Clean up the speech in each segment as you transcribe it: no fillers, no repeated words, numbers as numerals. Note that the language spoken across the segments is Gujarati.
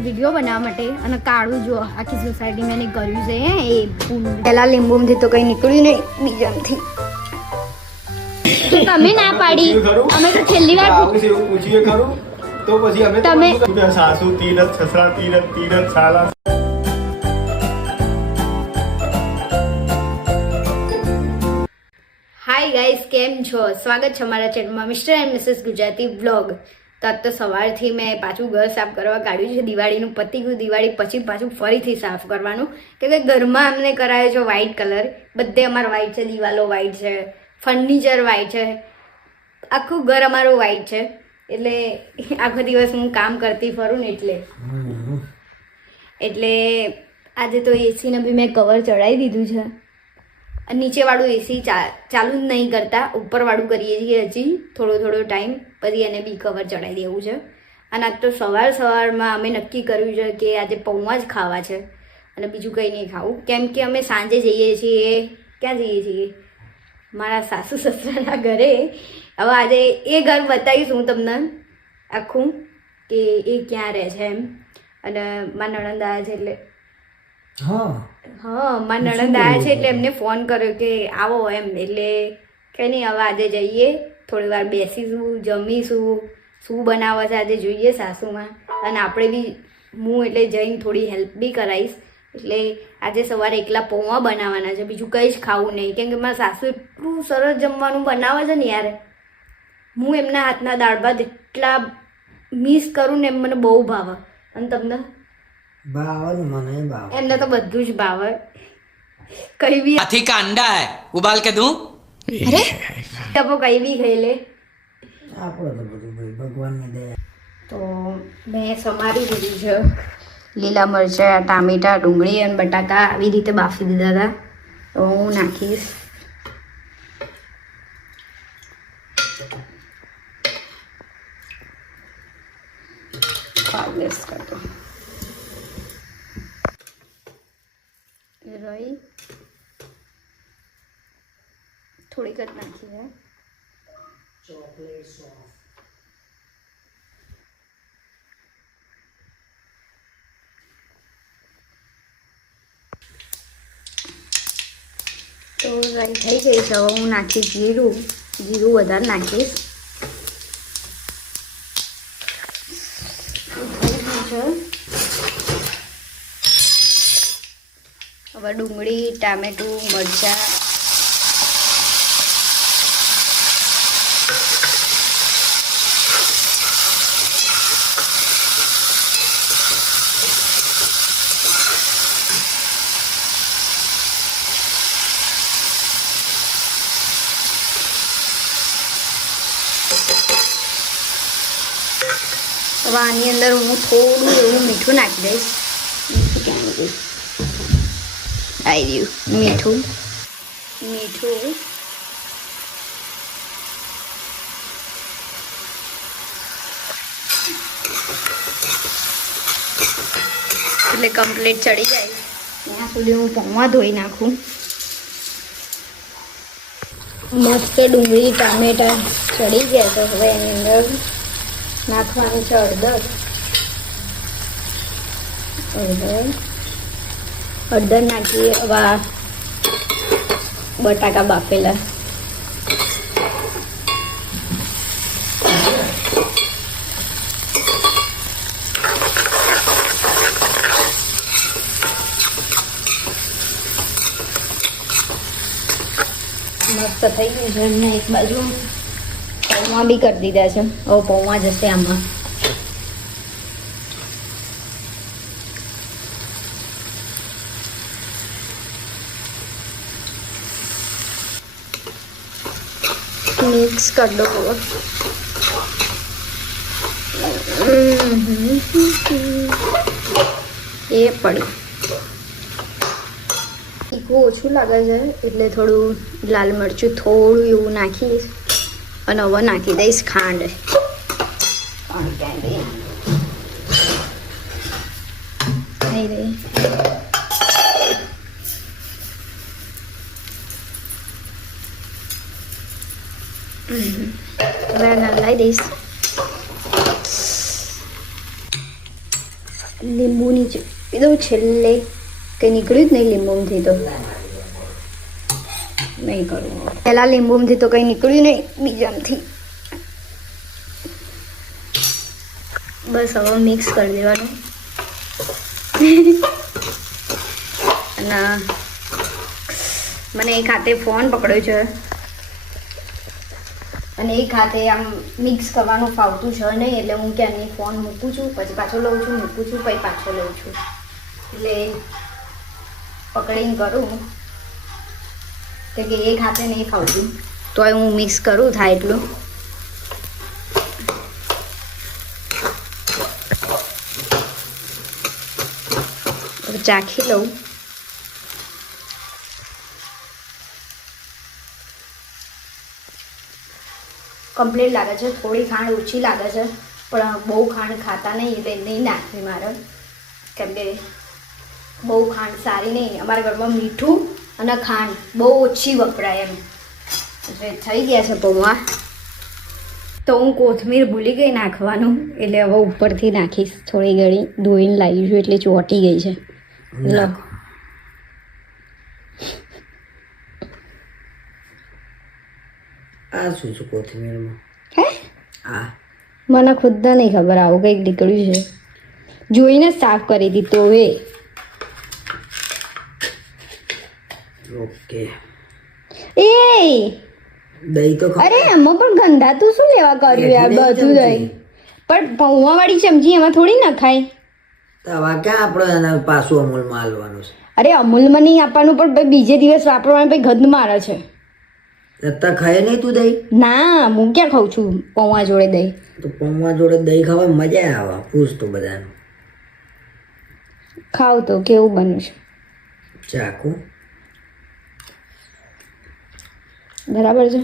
વિડીયો બનાવવા માટે અને કાળું જો આખી સોસાયટી મેં કર્યું છે એ પહેલા લીંબુમાંથી તો કંઈ નીકળ્યું નહીં બીજામાંથી તમે ના પાડી અમે તો છેલ્લી વાર પૂછીએ ખરું તો પછી અમે તમે સાસુ તીરથ સસરા તીરથ સાલા હાય ગાઈસ કેમ છો સ્વાગત છે અમારા ચેનલમાં mister and missus Gujarati vlog તો આજ તો સવારથી મેં પાછું ઘર સાફ કરવા કાઢ્યું છે દિવાળીનું પતી ગયું દિવાળી પછી પાછું ફરીથી સાફ કરવાનું કેમ કે ઘરમાં અમને કરાયો છે વ્હાઇટ કલર બધે અમારો વ્હાઇટ છે દિવાલો વ્હાઇટ છે ફર્નિચર વ્હાઇટ છે આખું ઘર અમારું વ્હાઇટ છે એટલે આખો દિવસ હું કામ કરતી ફરું ને એટલે આજે તો એસીને બી મેં કવર ચડાવી દીધું છે નીચેવાળું એસી ચાલુ જ નહીં કરતા ઉપરવાળું કરીએ છીએ હજી થોડો ટાઈમ પછી એને બી કવર ચડાવી દેવું છે અને આજ તો સવારમાં અમે નક્કી કર્યું છે કે આજે પૌવા જ ખાવા છે અને બીજું કંઈ નહીં ખાવું કેમ કે અમે સાંજે જઈએ છીએ ક્યાં જઈએ છીએ મારા સાસુ સસરાના ઘરે હવે આજે એ ઘર બતાવીશ હું તમને આખું કે એ ક્યાં રહે છે એમ અને મારા નણંદ આવ્યા છે એટલે હા મારા નણંદ આવ્યા છે એટલે એમને ફોન કર્યો કે આવો એમ એટલે કંઈ નહીં હવે આજે જઈએ થોડી વાર બેસીશું જમીશું શું બનાવે છે આજે જોઈએ સાસુમાં અને આપણે બી હું એટલે જઈને થોડી હેલ્પ બી કરાવીશ એટલે આજે સવારે એકલા પૌવા બનાવવાના છે બીજું કંઈ જ ખાવું નહીં કેમ કે મારા સાસુ એટલું સરસ જમવાનું બનાવે છે ને યાર હું એમના હાથના દાળ ભાત એટલા મિસ કરું ને એમ મને બહુ ભાવે અને તમને એમને તો બધું જ ભાવે કઈ બી हाथी का अंडा है उबाल के दूं અરે તપો કઈ બી ખાઈ લે તો મેં સમારી દીધી છે લીલા મરચાં ટામેટા ડુંગળી અને બટાકા આવી રીતે બાફી દીધા હતા તો હું નાખીશ ગેસ કરતો રહી થોડીક જ નાખી છે તો રાઈ થઈ ગઈ છે હવે હું નાખીશ જીરું વધારે નાખીશ હવે ડુંગળી ટામેટું મરચાં હવે આની અંદર હું થોડું એવું મીઠું નાખી દઈશ આવી ગયું મીઠું એટલે કમ્પ્લીટ ચડી જાય ત્યાં સુધી હું પૌવા ધોઈ નાખું મસ્ત ડુંગળી ટામેટા ચડી ગયા તો હવે એની અંદર નાખવાનું છે હળદર નાખીએ હવે બટાકા બાફેલા મસ્ત થઈ ગયું છે એમને એક બાજુ પૌવા બી કરી દીધા છે હવે પૌવા જશે આમાં મિક્સ કરી દો એ પડ્યું તીખું ઓછું લાગે છે એટલે થોડું લાલ મરચું થોડું એવું નાખીશ અને હવે નાખી દઈશ ખાંડ થઈ રહી હવે લાવી દઈશ લીંબુ નીચે એ તો છેલ્લે કંઈ નીકળ્યું જ નહીં લીંબુમાંથી તો નહીં કરવું પહેલાં લીંબુમાંથી તો કંઈ નીકળ્યું નહીં બીજામાંથી બસ હવે મિક્સ કરી દેવાનું અને મને એક હાથે ફોન પકડ્યો છે અને એક હાથે આમ મિક્સ કરવાનું ફાવતું છે નહીં એટલે હું ક્યાંની ફોન મૂકું છું પછી પાછો લઉં છું મૂકું છું પછી પાછો લઉં છું એટલે પકડીને કરું તો કે એક હાથે નહીં ફાવતું તો હું મિક્સ કરું થાય એટલું ચાખી લઉં કમ્પ્લીટ લાગે છે થોડી ખાંડ ઓછી લાગે છે પણ બહુ ખાંડ ખાતા નહીં એટલે નહીં નાખવી મારે કેમ કે બહુ ખાંડ સારી નહીં અમારા ઘરમાં મીઠું અને ખાંડ બહુ ઓછી વપરાય એમ એટલે થઈ ગયા છે પૌવા તો હું કોથમીર ભૂલી ગઈ નાખવાનું એટલે હવે ઉપરથી નાખીશ થોડી ઘણી ધોઈને લાવી છું એટલે ચોંટી ગઈ છે લો આ શું છે કોથમીરમાં હે આ મને ખુદ નહીં ખબર આવું કંઈક નીકળ્યું છે જોઈને જ સાફ કરી હતી તો એ ઓકે એ દહીં તો અરે એમાં પણ ગંધાતું શું લેવા કર્યું યાર બધું દહીં પણ પૌવા વાળી ચમચી એમાં થોડી નખાય તો હવે ક્યાં આપણે એના પાછું અમૂલમાં હાલવાનું છે અરે અમૂલમાં નહીં આપવાનું પણ પછી બીજે દિવસ વાપરવાનું પછી ગંધ મારે છે અત્યારે ખાય નહીં તું દહીં ના હું ક્યાં ખાઉં છું પૌવા જોડે દહીં તો પૌવા જોડે દહીં ખાવા મજા આવે પૂછ તો બધાનું ખાવ તો કેવું બન્યું છે ચાકુ બરાબર છે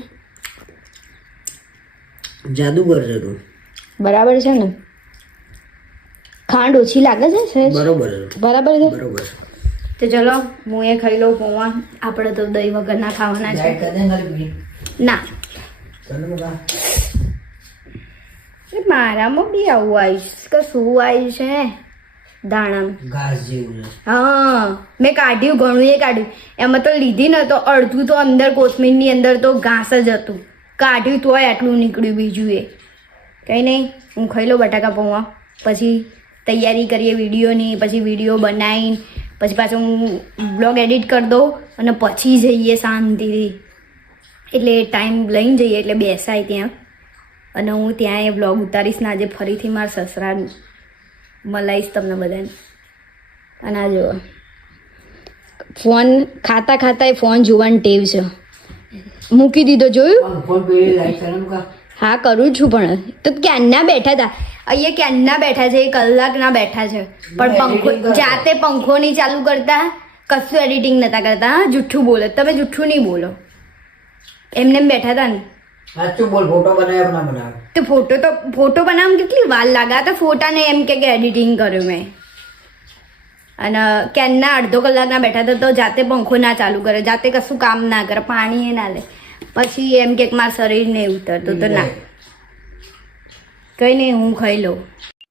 જાદુગર છે તું બરાબર છે ને ખાંડ ઓછી લાગે છે સહેજ? બરોબર છે બરાબર છે બરોબર છે તો ચલો હું એ ખાઈ લઉં પૌવા આપણે તો દહીં વગરના ખાવાના છે ના એ મારામાં બી આવું આવીશ કે શું આવ્યું છે દાણા ઘાસ જેવું છે હા મેં કાઢ્યું ઘણું એ કાઢ્યું એમાં તો લીધી ને તો અડધું તો અંદર કોથમીરની અંદર તો ઘાસ જ હતું કાઢ્યું તોય આટલું નીકળ્યું બીજું એ કંઈ નહીં હું ખાઈ લઉં બટાકા પૌવા પછી તૈયારી કરીએ વિડીયોની પછી વિડીયો બનાવીને પછી પાછું હું બ્લોગ એડિટ કરી દઉં અને પછી જઈએ શાંતિથી એટલે ટાઈમ લઈને જઈએ એટલે બેસાય ત્યાં અને હું ત્યાં એ બ્લોગ ઉતારીશ ને આજે ફરીથી મારા સસરા મલાઈશ તમને બધાને અને આ જુઓ ફોન ખાતા ખાતા એ ફોન જોવાની ટેવ છે મૂકી દીધો જોયું હા કરું છું પણ તો ક્યારના બેઠા હતા અહીંયા ક્યારના બેઠા છે 1 કલાકના બેઠા છે પણ પંખો જાતે પંખો નહીં ચાલુ કરતા કશું એડિટિંગ નતા કરતા હા જુઠ્ઠું બોલો તમે જુઠ્ઠું નહીં બોલો એમને એમ બેઠા હતા ને સાચું બોલ ફોટો બનાવ્યો ના બનાવ્યો તો ફોટો બનાવવામાં કેટલી વાર લાગે તો ફોટાને એમ કે એડિટિંગ કર્યું મેં અને ક્યારના અડધો કલાકના બેઠા હતા તો જાતે પંખો ના ચાલુ કરે જાતે કશું કામ ના કરે પાણી એ ના લે પછી એમ કે મારા શરીર નહીં ઉતરતું તો ના કંઈ નહીં હું ખાઈ લઉં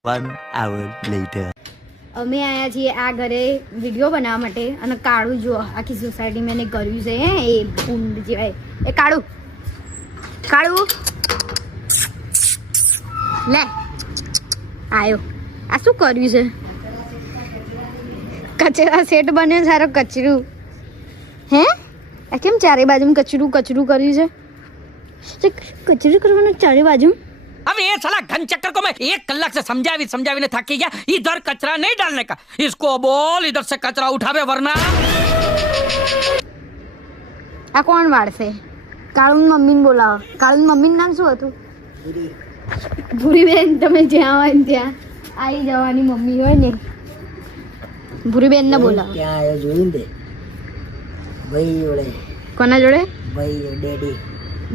1 hour later. અમે આવ્યા છીએ આ ઘરે વિડીયો બનાવવા માટે અને કાળું જો આખી સોસાયટીમાં એને કર્યું છે હે એ ઊંડ જેવાય એ કાળું કાળું લે આયો આ શું કર્યું છે કચરા સેટ બન્યો સારો કચરું હે આ કેમ ચારે બાજુ કચરું કચરું કર્યું છે કચરું કરવાનું ચારે બાજુ अब ये साला घन चक्कर को मैं 1 कलाक से समझावी थकी गया इधर कचरा नहीं डालने का इसको बोल इधर से कचरा उठावे वरना આ કોણ વાળશે કાળુની મમ્મીને બોલાવો કાળુની મમ્મીનું નામ શું હતું ભૂરીબેન તમે જ્યાં હોય ને ત્યાં આવી જવાની મમ્મી હોય ને ભૂરીબેન ને બોલાવો ક્યાં આવ્યો જોયું ને ભાઈ જોડે કોના જોડે ભાઈ ડેડી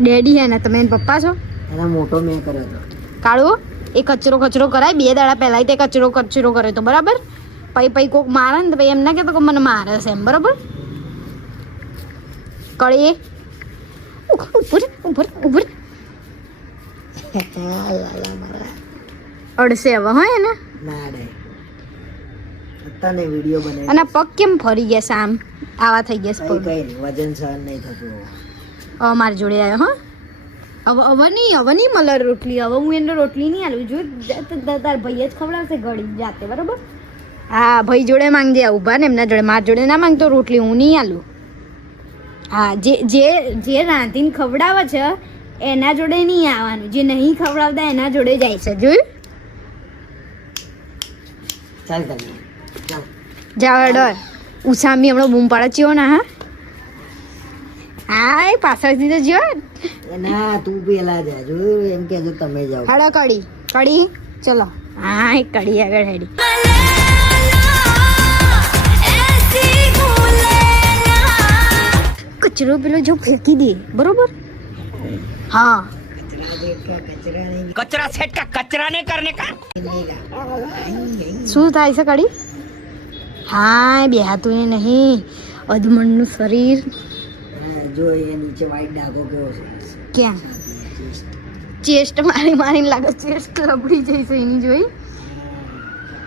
ડેડી હે ને તમે એના પપ્પા છો એના મોટો મેં કર્યો હતો કાળું એ કચરો કરાય 2 દાડા પહેલાં તે કચરો કર્યો તો બરાબર પછી કોક મારે ને તો પછી એમ ના કહેતો કે મને મારે છે એમ બરાબર કળી ઉપર અડશે હવે હોય ને ના ડે અત્યારે વિડીયો બનાવી અને પગ કેમ ફરી ગયા છે આમ આવા થઈ ગયા છે પગ કઈ નહીં વજન સહન નહીં થતું હવે મારી જોડે આવ્યો હા હવે નહીં મળે રોટલી હવે હું એને રોટલી નહીં આલું જો તાર ભાઈ જ ખવડાવશે ઘડી જાતે બરોબર હા ભાઈ જોડે માંગજે ઊભા ને એમના જોડે મારા જોડે ના માંગતો રોટલી હું નહીં આલું હા જે રાંધીને ખવડાવે છે એના જોડે નહીં આવવાનું જે નહીં ખવડાવતા એના જોડે જાય છે જોયું ચાલ તમે ચાલ જાવ ડર ઉસામી હમણાં બૂમ પાડે ચિયો ના હા એ પાછળથી તો જો ના તું પેલા જા જોયું એમ કહેજો તમે જાઓ હાડો કડી ચલો હા એ કડી આગળ હેડી કચરો પેલો જો ફેંકી દે બરોબર હા कचरा सेट का कचरा नहीं करने का શું થાય છે કડી હા બેહાતું એ નહીં અધમણનું શરીર હા, જો એ નીચે વાઈટ ડાઘો કેવો છે ક્યાં ચેસ્ટ મારીને લાગે ચેસ્ટ લબડી જઈશે એની જોઈ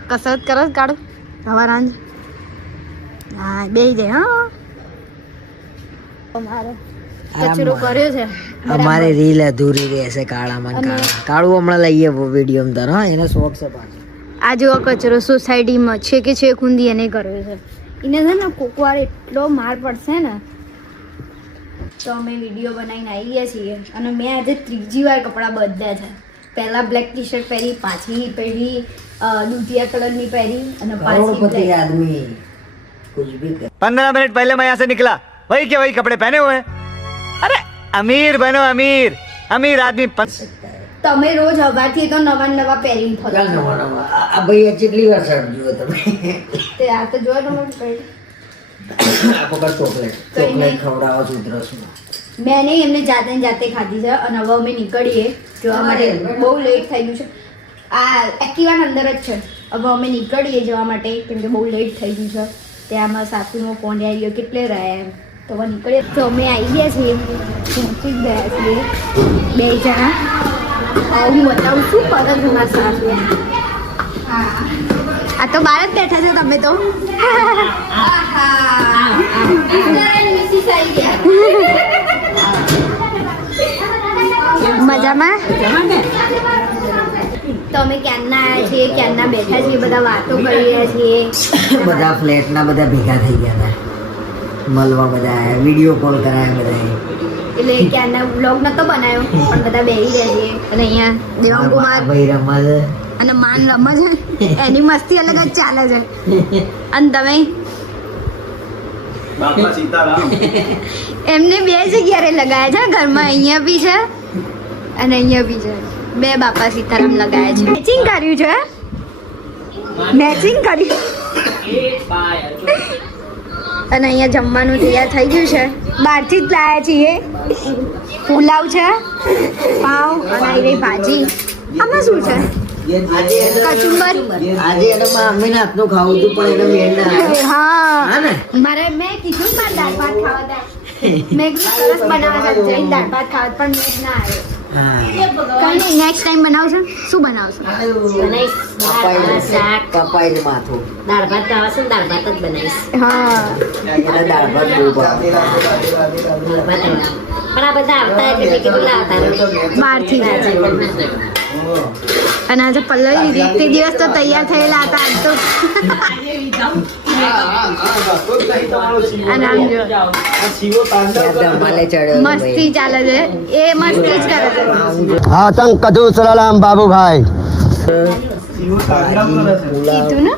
કસરત કરો કાઢો હવા રાંજ હા બેહી જાય હા અમારે કચરો કર્યો છે અમારે રીલ અધૂરી રહેશે કાળામાં ને કાળા કાળું હમણાં લઈએ વિડીયો તાર હા એનો શોખ છે પાછો આ જેવો કચરો સોસાયટીમાં છે કે છે ખૂંદી એને કર્યો છે એને છે ને કોકવાર એટલો માર પડશે ને તો અમે વિડીયો બનાવીને આવી ગયા છીએ અને મેં આજે ત્રીજી વાર કપડાં બદલ્યા છે પહેલાં બ્લેક ટી શર્ટ પહેરી પાછી પહેરી દૂધિયા કલરની પહેરી અને પાછી करोड़पति black. आदमी कुछ भी कर 15 मिनट पहले मैं यहाँ से निकला वही के वही कपड़े पहने हुए हैं अरे अमीर बनो अमीर अमीर आदमी सकता है તમે રોજ હવાથી તો નવા નવા પહેરીને ફરો ચાલ નવા નવા આ ભાઈ કેટલી વાર શર્ટ જુઓ તમે તે આ તો જો તમે પહેરી આ પકડ ચોકલેટ ચોકલેટ ખવડાવો છું ઉધરસમાં મેં નહીં એમને જાતે ને જાતે ખાધી છે અને હવે અમે નીકળીએ જવા માટે બહુ લેટ થઈ ગયું છે આ એક્ટિવાના અંદર જ છે હવે અમે નીકળીએ જવા માટે કેમ કે બહુ લેટ થઈ ગયું છે ત્યાંમાં સાસુનો ફોન આવી ગયો કેટલે રહ્યા એમ તો હવે નીકળીએ તો અમે આવી ગયા છીએ પહોંચી જ ગયા છીએ બે જણા હું બતાવું શું કરે છે મારા સાસુ આ તો બહાર જ બેઠા છો તમે તો મજામાં તો અમે ક્યારના આવ્યા છીએ ક્યારના બેઠા છીએ બધા વાતો કરી રહ્યા છીએ બધા ફ્લેટના બધા ભેગા થઈ ગયા હતા મળવા બધા આયા વિડીયો કોલ કરાયા બધા એટલે ક્યારના વ્લોગ નતો બનાવ્યો પણ બધા બેસી રહ્યા છીએ અને અહીંયા દેવાંગકુમાર ભાઈ રમા છે અને માન રમે છે એની મસ્તી અલગ જ ચાલે છે અને તમે બાપા સીતારામ એમને બે જગ્યાએ લગાયા છે ઘરમાં અહીંયા બી છે અને અહીંયા બી છે બે બાપા સીતારામ લગાયા છે મેચિંગ કર્યું છે મેચિંગ કર્યું અને અહીંયા જમવાનું તૈયાર થઈ ગયું છે બહારથી જ લાયા છીએ પુલાવ છે પાવ અને આવી રહી ભાજી આમાં શું છે કચુંબર આજે એને મમ્મીને હાથનું ખાવું હતું પણ એને મેળ ના આવ્યો. હા હા ને મારે મેં કીધું ને મારે દાળ ભાત ખાવા હતા મેં કીધું સરસ બનાવવા હતા જઈને દાળ ભાત ખાવા પણ મેં ના આવ્યો હા કઈ નહીં નેક્સ્ટ ટાઈમ બનાવશો શું બનાવશો કપાઈ માથું દાળ ભાત ખાવા છે દાળ ભાત જ બનાવીશ હા એને દાળ ભાત બહુ ભાવે. દાળ ભાત જ. પણ આ બધા આવતા એટલે મેં કીધું લાવતા બહારથી અને આજે પલ્લવી દીદી તે દિવસ તો તૈયાર થયેલા હતા આજ તો અને આમ જો ધમાલે ચડ્યો હતો મસ્તી ચાલે છે એ મસ્તી જ કરે છે આતંક કદુ સલામ બાબુભાઈ કીધું ને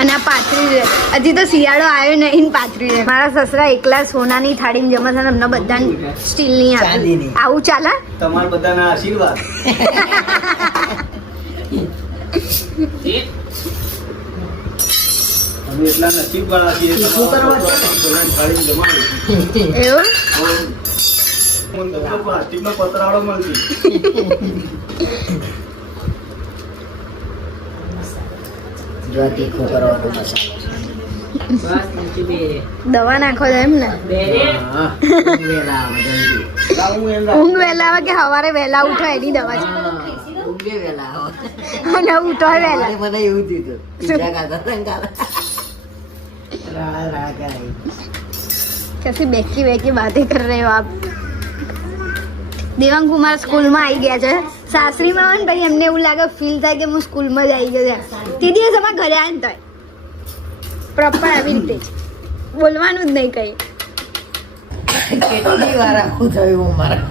અને આ પાથરી છે હજી તો શિયાળો આવ્યો નહીં ને પાથરી છે મારા સસરા એકલા સોનાની થાળીમાં જમે છે ને એમને બધાને સ્ટીલની આપી ચાંદીની. આવું ચાલે તમારા બધાના આશીર્વાદ અમે એટલા નસીબવાળા છીએ તમારા સોનાની થાળીમાં જમાડી. એવું મને તો પ્લાસ્ટિકનો પતરાળો મળતી જો તીખું કરવાનો મસાલો દવા નાખો છો એમ ને હા વેલા આવે જલ્દી લાવું એમ ઊંઘ વહેલા આવે કે સવારે વહેલા ઉઠો એની દવા છે ઊંઘે વેલા આવે અને ઉઠો વહેલા. મને એવું થયું હતું. પીઝા ખાતા હતા ને કાલે. રાળા કરાવી. कैसी बेकी बेकी बातें कर रहे हो आप. દેવાંગ કુમાર સ્કૂલમાં આવી ગયા છે. સાસરીમાં આવે ને પછી એમને એવું લાગે ફીલ થાય કે હું સ્કૂલમાં જ આવી ગયો છે. તે દિવસ અમારા ઘરે આવે ને તોય પ્રોપર આવી રીતે જ બોલવાનું જ નહીં કઈ. કેટલી વાર આખું થયું મારા.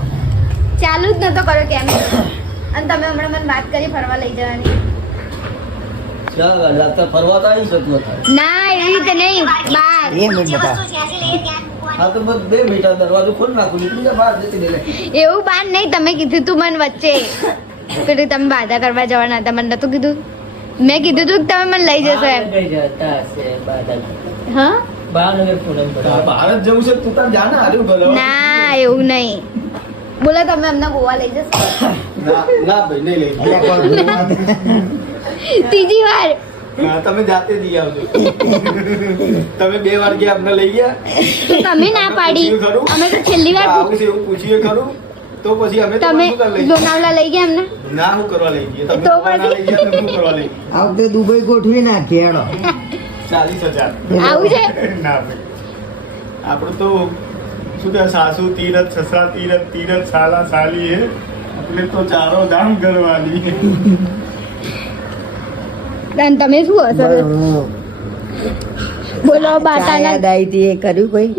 ચાલુ જ નતો કર્યો કેમ. અને તમે હમણાં મને વાત કરી ફરવા લઈ જવાની. ચાલ રાતે ફરવા તો આવી શકતું હતા. ના એવી રીતે નહીં બાર. 2 મિનિટ બતા. હા તો બસ 2 મિનિટ આ દરવાજો ખોલ નાખું નીકળી જા બહાર જતી રહે. એવું બાર નહીં તમે કીધું તું મને વચ્ચે પેલું તમે બાધા કરવા જવાના હતા મને નતું કીધું. મેં કીધું તું કે તમે મને લઈ જશો એમ. હા બહાર જ જવું છે તું તાર જા ને હારું ભલે. ના એવું નહીં બોલો તમે અમને ગોવા લઈ જશો. ના ના ભાઈ નહીં લઈ અલ્યા કોણ બોલવા દે? ત્રીજી વાર ના તમે જાતે દી આવજો. તમે 2 વાર ગયા અમને લઈ ગયા. તો તમે ના પાડી અમે તો છેલ્લી વાર આવું છે એવું પૂછ્યું ખરું તો પછી અમે તમે શું કરવા લઈ ગયા? લોનાવલા લઈ ગયા એમને. ના હું કરવા લઈ ગયા તમે તો ગોવા ના લઈ ગયા તો હું કરવા લઈ આ વખતે દુબઈ ગોઠવી નાખીએ હેડો. 40,000 આવું છે. ના ભાઈ આપણું તો શું કે સાસુ તીરથ સસરા તીરથ તીરથ સાલા સાલી હે એટલે તો ચારો ધામ કરવાની. અને તમે શું હશો હું બોલો ચા બાટાના. યાદ આવી હતી એ કર્યું કોઈ?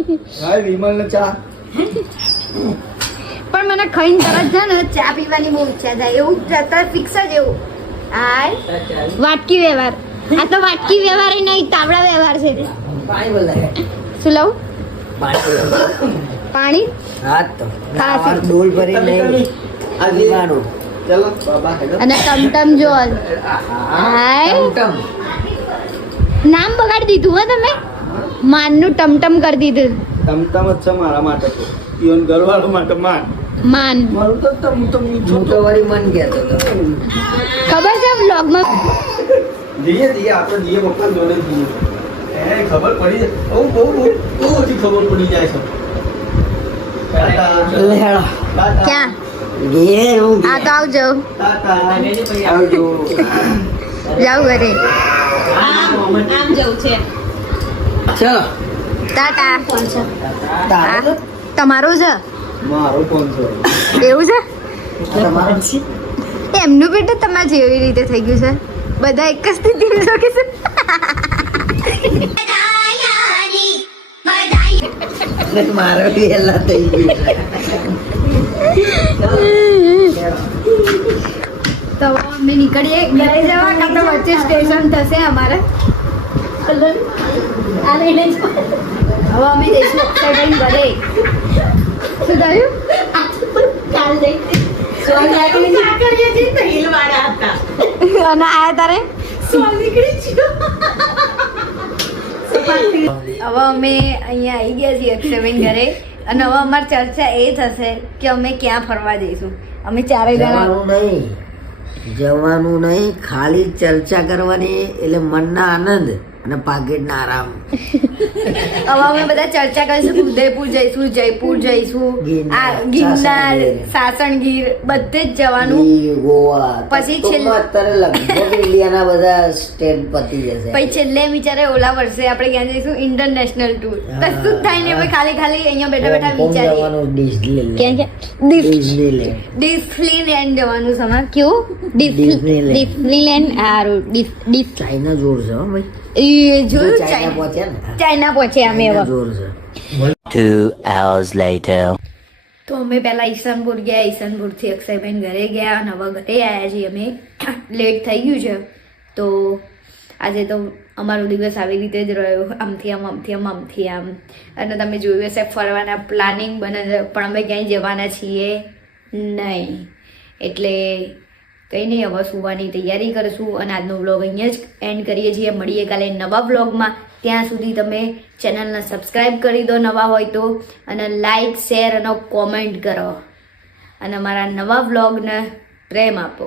હા વિમલ ને ચા પણ મને ખાઈને તરત છે ને ચા પીવાની બહુ ઈચ્છા થાય એવું તરત ફિક્સ જ એવું. હાય વાટકી વ્યવહાર. આ તો વાટકી વ્યવહાર નહીં તાવડા વ્યવહાર છે. પાણી બોલાય. શું લઉં પાણી. પાણી. હા તો ખાસી. આ ડોલ ભરી નહીં આજે પીવાનું. ચલો બાબા હેલો. અને ટમટમ જો હાય ટમટમ. નામ બગાડી દીધું હો તમે. માનનું ટમટમ કરી દીધું. તમતમ જ છે મારા માટે તો ઈવન ઘરવાળો માટે માન માન મારું તો તમતમ હું તો વળી મન કહેતો હતો. ખબર છે વ્લોગમાં જઈએ આપણે જઈએ પપ્પા જોડે જઈએ એ ખબર પડી જાય બહુ ઓછી ખબર પડી જાય છે લે હેડો. ક્યાં ઘેર હું આ તો આવજો આવજો. જાવ ઘરે. ચલો ટાટા. તારો તમારું છે મારો ફોન છે એવું છે. તમારો છે? એમનું બેટું તમારે જેવી રીતે થઈ ગયું છે બધા એક જ સ્થિતિમાં છો કે છે. મારો વહેલા થઈ ગયું છે. તો અમે નીકળીએ ઘરે જવા કાં તો વચ્ચે સ્ટેશન થશે અમારે. હવે અમે જઈશું અક્ષયભાઈ ઘરે. શું થયું? અને આયા તારે હવે અમે અહીંયા આવી ગયા છીએ અક્ષયભાઈ ઘરે અને હવે અમારી ચર્ચા એ થશે કે અમે ક્યાં ફરવા જઈશું. અમે ચારેય જણા જવાનું નહીં ખાલી ચર્ચા કરવાની એટલે મનના આનંદ અને પાકીટના આરામ. હવે અમે બધા ચર્ચા કરીશું કે ઉદયપુર જઈશું, જયપુર જઈશું, ગિરનાર, આ ગિરનાર, સાસણગીર. સાસણગીર બધે જ જવાનું. દીવ, ગોવા પછી ટૂંકમાં અત્યારે લગભગ ઇન્ડિયાના બધા સ્ટેટ પતી જશે. પછી છેલ્લે વિચારે ઓલા વર્ષે આપણે ક્યાં જઈશું ઇન્ટરનેશનલ ટૂર. કશું જ થાય નહીં હવે ખાલી અહીંયા બેઠા બેઠા હોંગકોંગ વિચારીએ જવાનું, ડિઝનીલેન્ડ. ડિસ્નીલેન્ડ ડિઝનીલેન્ડ. જવાનું સમા કેવું ડિસ્નીલેન્ડ. ડિસ્નીલેન્ડ હારું ડિસ ચાઇના જોર છે હો ભાઈ. એ જોયું ચાઇના ચાઇના પહોંચ્યા ને ચાઇના પહોંચે અમે ચાઇના હવે. જોર છે. 2 hours later. તો અમે પહેલા ઈશાનપુર ગયા, ઈશાનપુરથી અક્ષયભાઈ ઘરે ગયા અને હવે ઘરે આવ્યા છીએ અમે. લેટ થઈ ગયું છે તો આજે તો અમારો દિવસ આવી રીતે જ રહ્યો, આમથી આમ આમથી આમ આમથી આમ. અને તમે જોયું હશે ફરવાના પ્લાનિંગ બને છે પણ અમે ક્યાંય જવાના છીએ નહીં. એટલે કંઈ નહીં, હવે સુવાની તૈયારી કરીશું અને આજનો વ્લોગ અહીંયા જ એન્ડ કરીએ છીએ. મળીએ કાલે નવા વ્લોગમાં. ત્યાં સુધી તમે ચેનલને સબસ્ક્રાઈબ કરી દો નવા હોય તો, અને લાઈક શેર અને કોમેન્ટ કરો અને મારા નવા વ્લોગને પ્રેમ આપો.